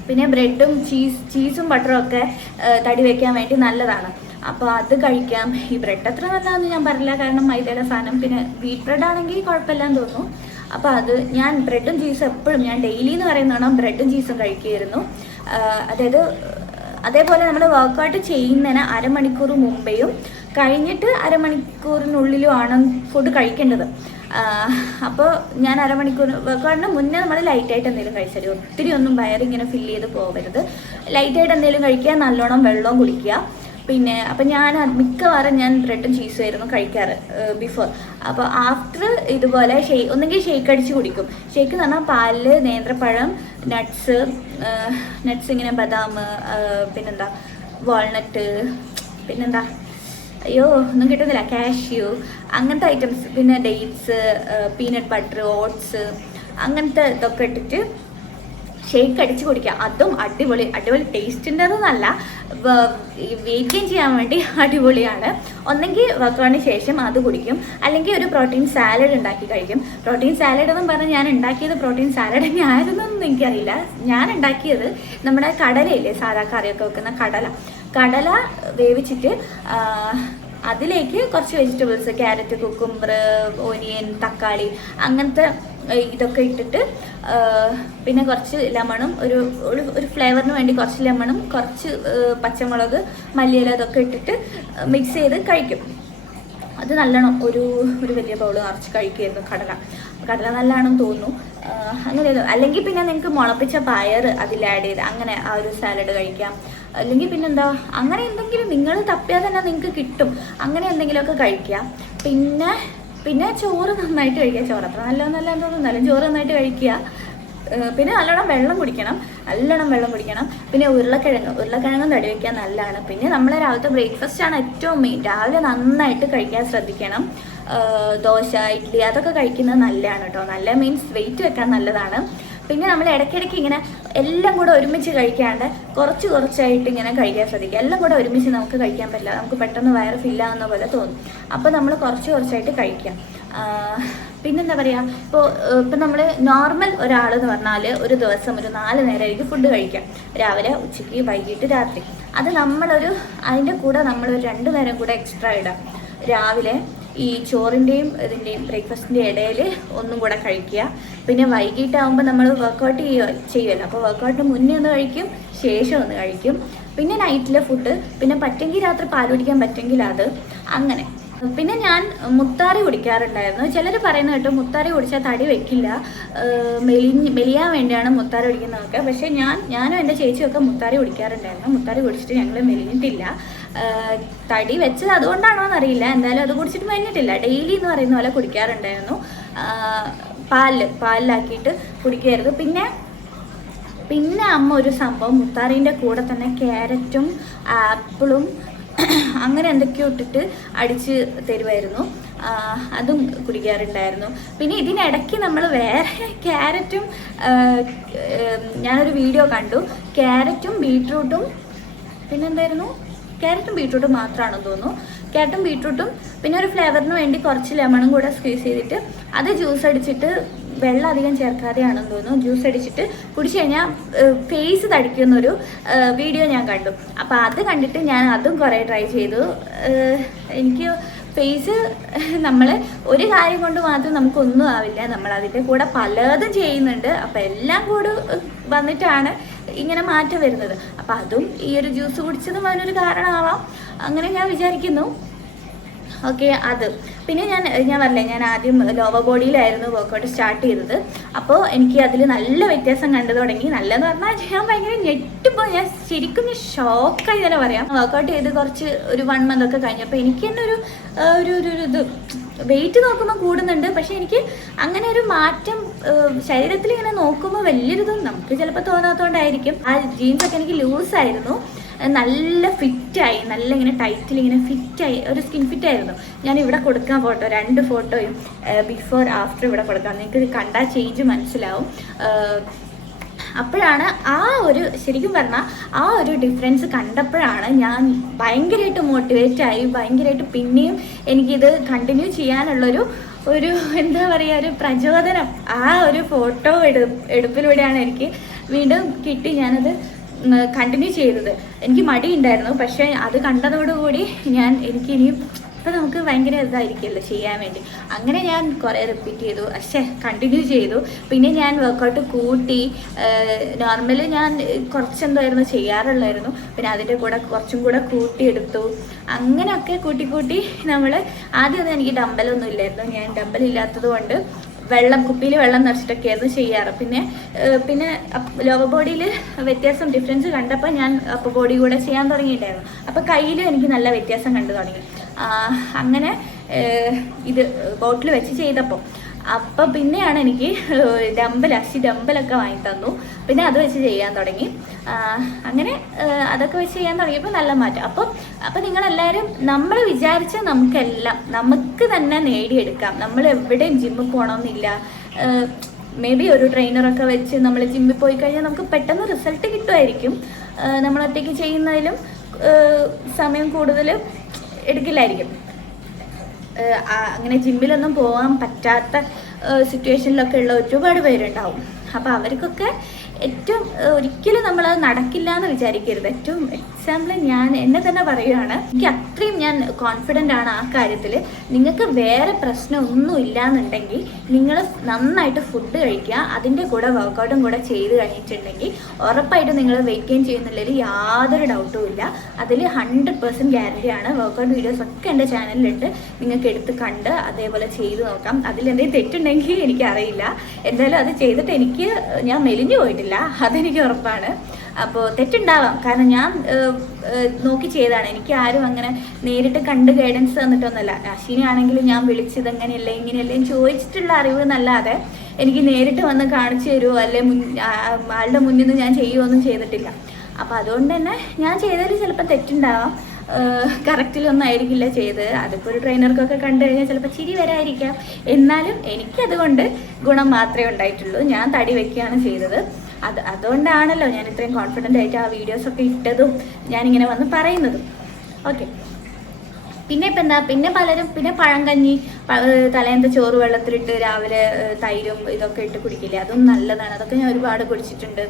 പിന്നെ ബ്രെഡും ചീസ് ചീസും ബട്ടറും ഒക്കെ തടി വെക്കാൻ വേണ്ടി നല്ലതാണ്. അപ്പോൾ അത് കഴിക്കാം. ഈ ബ്രെഡ് അത്ര നല്ലതാണെന്ന് ഞാൻ പറയില്ല കാരണം മൈദയുടെ സാധനം. പിന്നെ വീറ്റ് ബ്രെഡ് ആണെങ്കിൽ കുഴപ്പമില്ലാന്ന് തോന്നുന്നു. അപ്പോൾ അത് ഞാൻ ബ്രെഡും ചീസും എപ്പോഴും ഞാൻ ഡെയിലി എന്ന് പറയുന്നതാണ് ബ്രെഡും ചീസും കഴിക്കുമായിരുന്നു. അതായത് അതേപോലെ നമ്മൾ വർക്കൗട്ട് ചെയ്യുന്നതിന് അരമണിക്കൂർ മുമ്പേയും കഴിഞ്ഞിട്ട് അരമണിക്കൂറിനുള്ളിലും ആണ് ഫുഡ് കഴിക്കേണ്ടത്. അപ്പോൾ ഞാൻ അരമണിക്കൂർ കാരണം മുന്നേ നമ്മൾ ലൈറ്റായിട്ട് എന്തെങ്കിലും കഴിച്ചാൽ. ഒത്തിരി ഒന്നും വയറിങ്ങനെ ഫില്ല് ചെയ്ത് പോകരുത് ലൈറ്റായിട്ട് എന്തെങ്കിലും കഴിക്കുക നല്ലോണം വെള്ളവും കുടിക്കുക. പിന്നെ അപ്പം ഞാൻ മിക്കവാറും ഞാൻ ബ്രെഡും ചീസും ആയിരുന്നു കഴിക്കാറ് ബിഫോർ അപ്പോൾ ആഫ്റ്റർ ഇതുപോലെ ഷെയ് ഒന്നെങ്കിൽ ഷെയ്ക്ക് അടിച്ച് കുടിക്കും. ഷെയ്ക്ക് എന്ന് പറഞ്ഞാൽ പാലിൽ നേന്ത്രപ്പഴം നട്ട്സ് നട്ട്സ് ഇങ്ങനെ ബദാം പിന്നെന്താ? വാൾനട്ട് പിന്നെന്താ? അയ്യോ ഒന്നും കിട്ടുന്നില്ല. കാഷ്യൂ അങ്ങനത്തെ ഐറ്റംസ് പിന്നെ ഡേറ്റ്സ് പീനട്ട് ബട്ടർ ഓട്സ് അങ്ങനത്തെ ഇതൊക്കെ ഇട്ടിട്ട് ഷേക്ക് അടിച്ച് കുടിക്കുക അതും അടിപൊളി അടിപൊളി ടേസ്റ്റിന്റെതെന്നല്ല വെയിറ്റ് ഗെയിൻ ചെയ്യാൻ വേണ്ടി *laughs* അടിപൊളിയാണ്. ഒന്നെങ്കിൽ വർക്കൗട്ടിന് ശേഷം അത് കുടിക്കും അല്ലെങ്കിൽ ഒരു പ്രോട്ടീൻ സാലഡ് ഉണ്ടാക്കി കഴിക്കും. പ്രോട്ടീൻ സാലഡ് എന്ന് പറഞ്ഞാൽ ഞാൻ ഉണ്ടാക്കിയത് പ്രോട്ടീൻ സാലഡ് തന്നെയായിരുന്നു എന്ന് എനിക്കറിയില്ല. ഞാൻ ഉണ്ടാക്കിയത് നമ്മുടെ കടലയില്ലേ സാധാ കറിയൊക്കെ വെക്കുന്ന കടല. കടല വേവിച്ചിട്ട് അതിലേക്ക് കുറച്ച് വെജിറ്റബിൾസ് ക്യാരറ്റ് കുക്കുംബർ ഓനിയൻ തക്കാളി അങ്ങനത്തെ ഇതൊക്കെ ഇട്ടിട്ട് പിന്നെ കുറച്ച് ലെമണും ഒരു ഒരു ഫ്ലേവറിന് വേണ്ടി കുറച്ച് ലെമണും കുറച്ച് പച്ചമുളക് മല്ലിയില ഇതൊക്കെ ഇട്ടിട്ട് മിക്സ് ചെയ്ത് കഴിക്കും. അത് നല്ലോണം ഒരു ഒരു വലിയ ബൗൾ നിറച്ച് കഴിക്കുമായിരുന്നു കടല. കടല നല്ലതാണെന്ന് തോന്നുന്നു അങ്ങനെയല്ലോ അങ്ങനെ അല്ലെങ്കിൽ പിന്നെ നിങ്ങൾക്ക് മുളപ്പിച്ച പയർ അതിൽ ആഡ് ചെയ്ത് അങ്ങനെ ആ ഒരു സാലഡ് കഴിക്കാം. അല്ലെങ്കിൽ പിന്നെന്താ അങ്ങനെ എന്തെങ്കിലും നിങ്ങൾ തപ്പിയാൽ തന്നെ നിങ്ങൾക്ക് കിട്ടും. അങ്ങനെ എന്തെങ്കിലുമൊക്കെ കഴിക്കുക പിന്നെ പിന്നെ ചോറ് നന്നായിട്ട് കഴിക്കുക. ചോറ് അത്ര നല്ലതെന്നല്ല എന്തോന്നാലും ചോറ് നന്നായിട്ട് കഴിക്കുക. പിന്നെ നല്ലോണം വെള്ളം കുടിക്കണം. നല്ലോണം വെള്ളം കുടിക്കണം. പിന്നെ ഉരുളക്കിഴങ്ങ്. ഉരുളക്കിഴങ്ങ് തടി വയ്ക്കാൻ നല്ലതാണ്. പിന്നെ നമ്മൾ രാവിലത്തെ ആണ് ഏറ്റവും മെയിൻ രാവിലെ നന്നായിട്ട് കഴിക്കാൻ ശ്രദ്ധിക്കണം. ദോശ ഇഡ്ഡലി അതൊക്കെ കഴിക്കുന്നത് നല്ലതാണ് കേട്ടോ. നല്ല മീൻസ് വെയിറ്റ് വെക്കാൻ നല്ലതാണ്. പിന്നെ നമ്മൾ ഇടയ്ക്കിടയ്ക്ക് ഇങ്ങനെ എല്ലാം കൂടെ ഒരുമിച്ച് കഴിക്കാണ്ട് കുറച്ച് കുറച്ചായിട്ട് ഇങ്ങനെ കഴിക്കാൻ ശ്രദ്ധിക്കുക. എല്ലാം കൂടെ ഒരുമിച്ച് നമുക്ക് കഴിക്കാൻ പറ്റില്ല. നമുക്ക് പെട്ടെന്ന് വയറ് ഫില്ലാകുന്ന പോലെ തോന്നും. അപ്പോൾ നമ്മൾ കുറച്ച് കുറച്ചായിട്ട് കഴിക്കാം. പിന്നെന്താ പറയുക ഇപ്പോൾ ഇപ്പം നമ്മൾ നോർമൽ ഒരാൾ എന്ന് പറഞ്ഞാൽ ഒരു ദിവസം ഒരു നാല് നേരമായിരിക്കും ഫുഡ് കഴിക്കാം. രാവിലെ ഉച്ചയ്ക്ക് വൈകിട്ട് രാത്രി. അത് നമ്മളൊരു അതിന്റെ കൂടെ നമ്മളൊരു രണ്ട് നേരം കൂടെ എക്സ്ട്രാ ഇടാം. രാവിലെ ഈ ചോറിന്റെയും ഇതിന്റെയും ബ്രേക്ക്ഫാസ്റ്റിന്റെ ഇടയിൽ ഒന്നും കൂടെ കഴിക്കുക. പിന്നെ വൈകിട്ടാകുമ്പോൾ നമ്മൾ വർക്കൗട്ട് ചെയ്യുക ചെയ്യുമല്ലോ അപ്പോൾ വർക്കൗട്ടിന് മുന്നേ ഒന്ന് കഴിക്കും ശേഷം ഒന്ന് കഴിക്കും. പിന്നെ നൈറ്റിലെ ഫുഡ് പിന്നെ പറ്റെങ്കിൽ രാത്രി പാൽ കുടിക്കാൻ പറ്റുമെങ്കിൽ അത്. അങ്ങനെ. പിന്നെ ഞാൻ മുത്താറി കുടിക്കാറുണ്ടായിരുന്നു. ചിലർ പറയുന്ന കേട്ടോ മുത്താറി കുടിച്ചാൽ തടി വെക്കില്ല. മെലിഞ്ഞ് മെലിയാൻ വേണ്ടിയാണ് മുത്താറി കുടിക്കുന്നതൊക്കെ. പക്ഷേ ഞാൻ ഞാനും എന്റെ ചേച്ചിയൊക്കെ മുത്താറി കുടിക്കാറുണ്ടായിരുന്നു. മുത്താറി കുടിച്ചിട്ട് ഞങ്ങൾ മെലിഞ്ഞിട്ടില്ല. തടി വെച്ചത് അതുകൊണ്ടാണോ എന്നറിയില്ല. എന്തായാലും അത് കുടിച്ചിട്ട് മഞ്ഞിട്ടില്ല ഡെയിലി എന്ന് പറയുന്ന പോലെ കുടിക്കാറുണ്ടായിരുന്നു. പാലിൽ പാലിലാക്കിയിട്ട് കുടിക്കുമായിരുന്നു പിന്നെ പിന്നെ അമ്മ ഒരു സംഭവം മുത്താറിന്റെ കൂടെ തന്നെ ക്യാരറ്റും ആപ്പിളും അങ്ങനെ എന്തൊക്കെയോ ഇട്ടിട്ട് അടിച്ച് തരുമായിരുന്നു അതും കുടിക്കാറുണ്ടായിരുന്നു. പിന്നെ ഇതിനിടയ്ക്ക് നമ്മൾ വേറെ ക്യാരറ്റും ഞാനൊരു വീഡിയോ കണ്ടു. ക്യാരറ്റും ബീട്രൂട്ടും പിന്നെന്തായിരുന്നു? ക്യാരറ്റും ബീട്രൂട്ടും മാത്രമാണെന്ന് തോന്നുന്നു. ക്യാരറ്റും ബീട്രൂട്ടും പിന്നെ ഒരു ഫ്ലേവറിന് വേണ്ടി കുറച്ച് ലെമണും കൂടെ സ്ക്വീസ് ചെയ്തിട്ട് അത് ജ്യൂസ് അടിച്ചിട്ട് വെള്ളം അധികം ചേർക്കാതെയാണെന്ന് തോന്നുന്നു. ജ്യൂസ് അടിച്ചിട്ട് കുടിച്ചു കഴിഞ്ഞാൽ ഫേസ് തടിക്കുന്നൊരു വീഡിയോ ഞാൻ കണ്ടു. അപ്പോൾ അത് കണ്ടിട്ട് ഞാൻ അതും കുറേ ട്രൈ ചെയ്തു. എനിക്ക് ഫേസ് നമ്മൾ ഒരു കാര്യം കൊണ്ട് മാത്രം നമുക്കൊന്നും ആവില്ല. നമ്മൾ അതിന്റെ കൂടെ പലതും ചെയ്യുന്നുണ്ട്. അപ്പം എല്ലാം കൂടെ വന്നിട്ടാണ് ഇങ്ങനെ മാറ്റം വരുന്നത്. അപ്പം അതും ഈ ഒരു ജ്യൂസ് കുടിച്ചതും അതിനൊരു കാരണമാവാം. അങ്ങനെ ഞാൻ വിചാരിക്കുന്നു. ഓക്കെ അത്. പിന്നെ ഞാൻ ഞാൻ പറഞ്ഞില്ലേ ഞാൻ ആദ്യം ലോവർ ബോഡിയിലായിരുന്നു വർക്കൗട്ട് സ്റ്റാർട്ട് ചെയ്തത്. അപ്പോൾ എനിക്ക് അതിൽ നല്ല വ്യത്യാസം കണ്ടു തുടങ്ങി. നല്ലതെന്ന് പറഞ്ഞാൽ ഞാൻ ഭയങ്കര ഞെട്ടിപ്പോൾ ഞാൻ ശരിക്കും ഞാൻ ഷോക്കായി തന്നെ പറയാം. വർക്കൗട്ട് ചെയ്ത് കുറച്ച് ഒരു വൺ മന്ത് ഒക്കെ കഴിഞ്ഞപ്പോൾ എനിക്ക് തന്നെ ഒരു ഒരു ഒരു ഇത് വെയിറ്റ് നോക്കുമ്പോൾ കൂടുന്നുണ്ട്. പക്ഷെ എനിക്ക് അങ്ങനെ ഒരു മാറ്റം ശരീരത്തിൽ ഇങ്ങനെ നോക്കുമ്പോൾ വലിയൊരിതും നമുക്ക് ചിലപ്പോൾ തോന്നാത്തതുകൊണ്ടായിരിക്കും ആ ജീൻസൊക്കെ എനിക്ക് ലൂസായിരുന്നു നല്ല ഫിറ്റായി നല്ല ഇങ്ങനെ ടൈറ്റിൽ ഇങ്ങനെ ഫിറ്റായി ഒരു സ്കിൻ ഫിറ്റ് ആയിരുന്നു. ഞാൻ ഇവിടെ കൊടുക്കാൻ ഫോട്ടോ രണ്ട് ഫോട്ടോയും ബിഫോർ ആഫ്റ്റർ ഇവിടെ കൊടുക്കാം. നിങ്ങൾക്ക് കണ്ടാൽ ചേഞ്ച് മനസ്സിലാവും. അപ്പോഴാണ് ആ ഒരു ശരിക്കും പറഞ്ഞാൽ ആ ഒരു ഡിഫറൻസ് കണ്ടപ്പോഴാണ് ഞാൻ ഭയങ്കരമായിട്ട് മോട്ടിവേറ്റ് ആയി ഭയങ്കരമായിട്ട് പിന്നെയും എനിക്കിത് കണ്ടിന്യൂ ചെയ്യാനുള്ളൊരു ഒരു എന്താ പറയുക ഒരു പ്രചോദനം ആ ഒരു ഫോട്ടോ എടു എടുപ്പിലൂടെയാണ് എനിക്ക് വീണ്ടും കിട്ടി. ഞാനത് കണ്ടിന്യൂ ചെയ്തത്. എനിക്ക് മടിയുണ്ടായിരുന്നു. പക്ഷേ അത് കണ്ടതോടുകൂടി ഞാൻ എനിക്ക് ഇനിയും ഇപ്പം നമുക്ക് ഭയങ്കര ഇതായിരിക്കുമല്ലോ ചെയ്യാൻ വേണ്ടി. അങ്ങനെ ഞാൻ കുറേ റിപ്പീറ്റ് ചെയ്തു. പക്ഷേ കണ്ടിന്യൂ ചെയ്തു. പിന്നെ ഞാൻ വർക്കൗട്ട് കൂട്ടി. നോർമലി ഞാൻ കുറച്ചെന്തായിരുന്നു ചെയ്യാറുള്ളായിരുന്നു. പിന്നെ അതിന്റെ കൂടെ കുറച്ചും കൂടെ കൂട്ടിയെടുത്തു. അങ്ങനെയൊക്കെ കൂട്ടി കൂട്ടി നമ്മൾ ആദ്യമൊന്നും എനിക്ക് ഡമ്പലൊന്നും ഇല്ലായിരുന്നു. ഞാൻ ഡമ്പൽ ഇല്ലാത്തത് കൊണ്ട് വെള്ളം കുപ്പിയിൽ വെള്ളം നിറച്ചിട്ടൊക്കെയായിരുന്നു ചെയ്യാറ്. പിന്നെ പിന്നെ ലോവർ ബോഡിയിൽ വ്യത്യാസം ഡിഫറൻസ് കണ്ടപ്പോൾ ഞാൻ അപ്പർ ബോഡി കൂടെ ചെയ്യാൻ തുടങ്ങിയിട്ടായിരുന്നു അപ്പോൾ കയ്യിലും എനിക്ക് നല്ല വ്യത്യാസം കണ്ടു തുടങ്ങി. അങ്ങനെ ഇത് ബോട്ടിൽ വെച്ച് ചെയ്തപ്പോൾ അപ്പോൾ പിന്നെയാണ് എനിക്ക് ഡമ്പൽ അശി ഡമ്പലൊക്കെ വാങ്ങി തന്നു. പിന്നെ അത് വെച്ച് ചെയ്യാൻ തുടങ്ങി. അങ്ങനെ അതൊക്കെ വെച്ച് ചെയ്യാൻ തുടങ്ങിയപ്പോൾ നല്ല മാറ്റം. അപ്പോൾ അപ്പോൾ നിങ്ങളെല്ലാവരും നമ്മൾ വിചാരിച്ച നമുക്കെല്ലാം നമുക്ക് തന്നെ നേടിയെടുക്കാം. നമ്മൾ എവിടെയും ജിമ്മിൽ പോകണമെന്നില്ല മേ ബി ഒരു ട്രെയിനറൊക്കെ വെച്ച് നമ്മൾ ജിമ്മിൽ പോയി കഴിഞ്ഞാൽ നമുക്ക് പെട്ടെന്ന് റിസൾട്ട് കിട്ടുമായിരിക്കും. നമ്മളൊറ്റയ്ക്ക് ചെയ്യുന്നതിലും സമയം കൂടുതൽ എടുക്കില്ലായിരിക്കും. അങ്ങനെ ജിമ്മിലൊന്നും പോകാൻ പറ്റാത്ത സിറ്റുവേഷനിലൊക്കെ ഉള്ള ഒരുപാട് പേരുണ്ടാവും. അപ്പോൾ അവർക്കൊക്കെ ഏറ്റവും ഒരിക്കലും നമ്മൾ അത് നടക്കില്ല എന്ന് വിചാരിക്കരുത്. ഏറ്റവും എക്സാമ്പിൾ ഞാൻ എന്നെ തന്നെ പറയുകയാണ് എനിക്ക് അത്രയും ഞാൻ കോൺഫിഡന്റ് ആണ് ആ കാര്യത്തിൽ നിങ്ങൾക്ക് വേറെ പ്രശ്നമൊന്നും ഇല്ലാന്നുണ്ടെങ്കിൽ നിങ്ങൾ നന്നായിട്ട് ഫുഡ് കഴിക്കുക അതിന്റെ കൂടെ വർക്കൗട്ടും കൂടെ ചെയ്ത് കഴിഞ്ഞിട്ടുണ്ടെങ്കിൽ ഉറപ്പായിട്ട് നിങ്ങൾ വെയിറ്റ് ഗെയിൻ ചെയ്യുന്നുള്ളതിൽ യാതൊരു ഡൗട്ടും ഇല്ല. അതിൽ ഹൺഡ്രഡ് പെർസെന്റ് ഗ്യാരണ്ടിയാണ് വർക്കൗട്ട് വീഡിയോസ് ഒക്കെ എന്റെ ചാനലിലുണ്ട് നിങ്ങൾക്ക് എടുത്ത് കണ്ട് അതേപോലെ ചെയ്ത് നോക്കാം. അതിൽ എന്തെങ്കിലും തെറ്റുണ്ടെങ്കിൽ എനിക്കറിയില്ല. എന്തായാലും അത് ചെയ്തിട്ട് എനിക്ക് ഞാൻ മെലിഞ്ഞു പോയിട്ടില്ല. അതെനിക്ക് ഉറപ്പാണ്. അപ്പോൾ തെറ്റുണ്ടാവാം. കാരണം ഞാൻ നോക്കി ചെയ്തതാണ്. എനിക്ക് ആരും അങ്ങനെ നേരിട്ട് കണ്ട് ഗൈഡൻസ് തന്നിട്ടൊന്നുമല്ല. അശ്വിനി ആണെങ്കിലും ഞാൻ വിളിച്ചത് എങ്ങനെയല്ലേ ഇങ്ങനെയല്ലേ ചോദിച്ചിട്ടുള്ള അറിവ് എന്നല്ലാതെ എനിക്ക് നേരിട്ട് വന്ന് കാണിച്ചു തരുമോ അല്ലെ മുൻ ആളുടെ മുന്നിൽ നിന്ന് ഞാൻ ചെയ്യുമോ ചെയ്തിട്ടില്ല. അപ്പോൾ അതുകൊണ്ട് തന്നെ ഞാൻ ചെയ്തതിൽ ചിലപ്പോൾ തെറ്റുണ്ടാവാം. കറക്റ്റിലൊന്നും ആയിരിക്കില്ല ചെയ്ത് അതിപ്പോൾ ഒരു ട്രെയിനർക്കൊക്കെ കണ്ടു കഴിഞ്ഞാൽ ചിലപ്പോൾ ചിരി വരായിരിക്കാം എന്നാലും എനിക്കതുകൊണ്ട് ഗുണം മാത്രമേ ഉണ്ടായിട്ടുള്ളൂ. ഞാൻ തടി വയ്ക്കുകയാണ് ചെയ്തത്. അത് അതുകൊണ്ടാണല്ലോ ഞാൻ ഇത്രയും കോൺഫിഡന്റ് ആയിട്ട് ആ വീഡിയോസൊക്കെ ഇട്ടതും ഞാനിങ്ങനെ വന്ന് പറയുന്നതും. ഓക്കെ പിന്നെ ഇപ്പം എന്താ? പിന്നെ പലരും പിന്നെ പഴങ്കഞ്ഞി തലേന്നത്തെ ചോറ് വെള്ളത്തിലിട്ട് രാവിലെ തൈരും ഇതൊക്കെ ഇട്ട് കുടിക്കില്ലേ? അതും നല്ലതാണ്. അതൊക്കെ ഞാൻ ഒരുപാട് കുടിച്ചിട്ടുണ്ട്.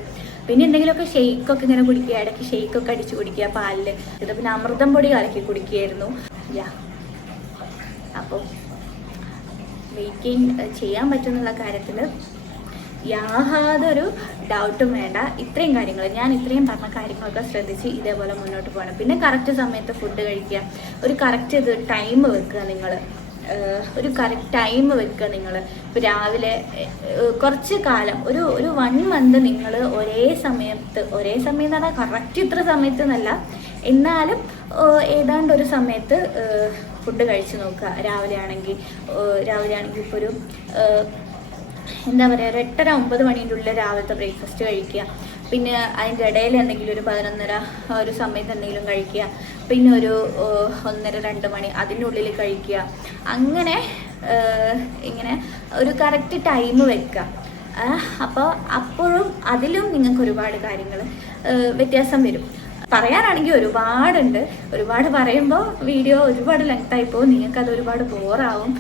പിന്നെ എന്തെങ്കിലുമൊക്കെ ഷെയ്ക്കൊക്കെ ഇങ്ങനെ കുടിക്കുക. ഇടയ്ക്ക് ഷെയ്ക്കൊക്കെ അടിച്ച് കുടിക്കുക. പാലിൽ ഇത് പിന്നെ അമൃതം പൊടി കലക്കി കുടിക്കുകയായിരുന്നു. യാ. അപ്പോൾ വെയിറ്റ് ചെയ്യാൻ പറ്റുന്നുള്ള കാര്യത്തിൽ യാതൊരു ഡൗട്ടും വേണ്ട. ഇത്രയും കാര്യങ്ങൾ ഞാൻ ഇത്രയും പറഞ്ഞ കാര്യങ്ങളൊക്കെ ശ്രദ്ധിച്ച് ഇതേപോലെ മുന്നോട്ട് പോകണം. പിന്നെ കറക്റ്റ് സമയത്ത് ഫുഡ് കഴിക്കുക. ഒരു കറക്റ്റ് ഇത് ടൈം വെക്കുക നിങ്ങൾ ഒരു കറക്റ്റ് ടൈം വെക്കുക നിങ്ങൾ ഇപ്പോൾ രാവിലെ കുറച്ച് കാലം ഒരു ഒരു വൺ മന്ത് നിങ്ങൾ ഒരേ സമയത്ത് ഒരേ സമയം എന്ന് കറക്റ്റ് ഇത്ര സമയത്ത് എന്നല്ല. എന്നാലും ഏതാണ്ട് ഒരു സമയത്ത് ഫുഡ് കഴിച്ചു നോക്കുക. രാവിലെ ആണെങ്കിൽ രാവിലെ ആണെങ്കിൽ ഇപ്പോൾ ഒരു എന്താ പറയുക ഒരു എട്ടര ഒമ്പത് മണീന്റെ ഉള്ളിൽ രാവിലത്തെ ബ്രേക്ക്ഫാസ്റ്റ് കഴിക്കുക. പിന്നെ അതിന്റെ ഇടയിൽ എന്തെങ്കിലും ഒരു പതിനൊന്നര ഒരു സമയത്ത് എന്തെങ്കിലും കഴിക്കുക. പിന്നെ ഒരു ഒന്നര രണ്ട് മണി അതിന്റെ ഉള്ളിൽ കഴിക്കുക. അങ്ങനെ ഇങ്ങനെ ഒരു കറക്റ്റ് ടൈം വെക്കുക. അപ്പോൾ അപ്പോഴും അതിലും നിങ്ങൾക്ക് ഒരുപാട് കാര്യങ്ങൾ വ്യത്യാസം വരും. പറയാനാണെങ്കിൽ ഒരുപാടുണ്ട്. ഒരുപാട് പറയുമ്പോൾ വീഡിയോ ഒരുപാട് ലെങ്ത് ആയി പോകും. നിങ്ങൾക്ക് അത് ഒരുപാട് ബോറാവും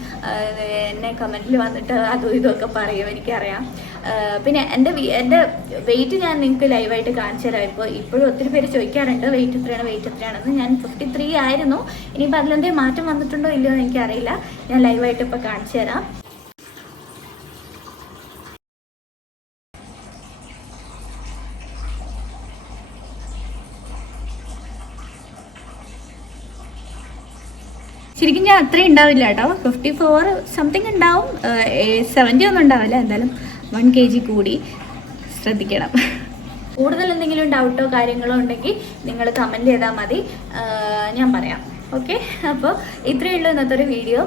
എന്നെ കമന്റിൽ വന്നിട്ട് അതും ഇതൊക്കെ പറയും എനിക്കറിയാം. പിന്നെ എന്റെ എന്റെ വെയിറ്റ് ഞാൻ നിങ്ങൾക്ക് ലൈവായിട്ട് കാണിച്ചു തരാം. ഇപ്പോൾ ഇപ്പോഴും ഒത്തിരി പേര് ചോദിക്കാറുണ്ട് വെയിറ്റ് എത്രയാണ് വെയിറ്റ് എത്രയാണെന്ന്. ഞാൻ ഫിഫ്റ്റി ത്രീ ആയിരുന്നു. ഇനിയിപ്പോൾ അതിലെന്തെങ്കിലും മാറ്റം വന്നിട്ടുണ്ടോ ഇല്ലയോ എനിക്കറിയില്ല. ഞാൻ ലൈവായിട്ട് ഇപ്പോൾ കാണിച്ചു തരാം. ശരിക്കും ഞാൻ അത്രയും ഉണ്ടാവില്ല കേട്ടോ. ഫിഫ്റ്റി ഫോർ സംതിങ് ഉണ്ടാവും സെവന്റി ഒന്നും ഉണ്ടാവില്ല. എന്തായാലും വൺ കെ ജി കൂടി ശ്രദ്ധിക്കണം. കൂടുതൽ എന്തെങ്കിലും ഡൗട്ടോ കാര്യങ്ങളോ ഉണ്ടെങ്കിൽ നിങ്ങൾ കമന്റ് ചെയ്താൽ മതി. ഞാൻ പറയാം. ഓക്കെ അപ്പോൾ ഇത്രയേ ഉള്ളൂ ഇന്നത്തെ ഒരു വീഡിയോ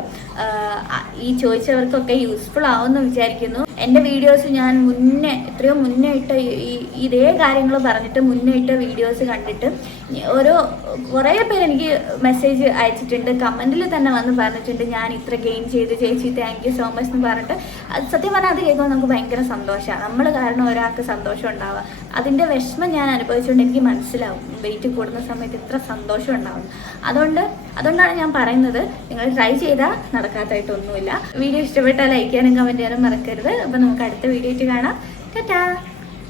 ഈ ചോദിച്ചവർക്കൊക്കെ യൂസ്ഫുൾ ആവുമെന്ന് വിചാരിക്കുന്നു. എന്റെ വീഡിയോസ് ഞാൻ മുന്നേ എത്രയോ മുന്നേ ഇട്ട ഈ- ഇതേ കാര്യങ്ങൾ പറഞ്ഞിട്ട് മുന്നേ ഇട്ട വീഡിയോസ് കണ്ടിട്ട് ഓരോ കുറേ പേര് എനിക്ക് മെസ്സേജ് അയച്ചിട്ടുണ്ട്. കമന്റിൽ തന്നെ വന്ന് പറഞ്ഞിട്ടുണ്ട് ഞാൻ ഇത്ര ഗെയിൻ ചെയ്ത് ചേച്ചി താങ്ക് യു സോ മച്ച് എന്ന് പറഞ്ഞിട്ട്. അത് സത്യം പറഞ്ഞാൽ അത് കേൾക്കുമ്പോൾ നമുക്ക് ഭയങ്കര സന്തോഷമാണ് നമ്മൾ കാരണം ഒരാൾക്ക് സന്തോഷം ഉണ്ടാവുക. അതിന്റെ വിഷമം ഞാൻ അനുഭവിച്ചുകൊണ്ട് എനിക്ക് മനസ്സിലാവും. വെയിറ്റ് കൂടുന്ന സമയത്ത് ഇത്ര സന്തോഷം ഉണ്ടാവും. അതുകൊണ്ട് അതുകൊണ്ടാണ് ഞാൻ പറയുന്നത്. നിങ്ങൾ ട്രൈ ചെയ്താൽ നടക്കാത്തതായിട്ടൊന്നുമില്ല വീഡിയോ ഇഷ്ടപ്പെട്ടാൽ ലൈക്ക് ചെയ്യാനും കമന്റ് ചെയ്യാനും മറക്കരുത്. അപ്പോൾ നമുക്ക് അടുത്ത വീഡിയോ ആയിട്ട് കാണാം. ടാറ്റാ!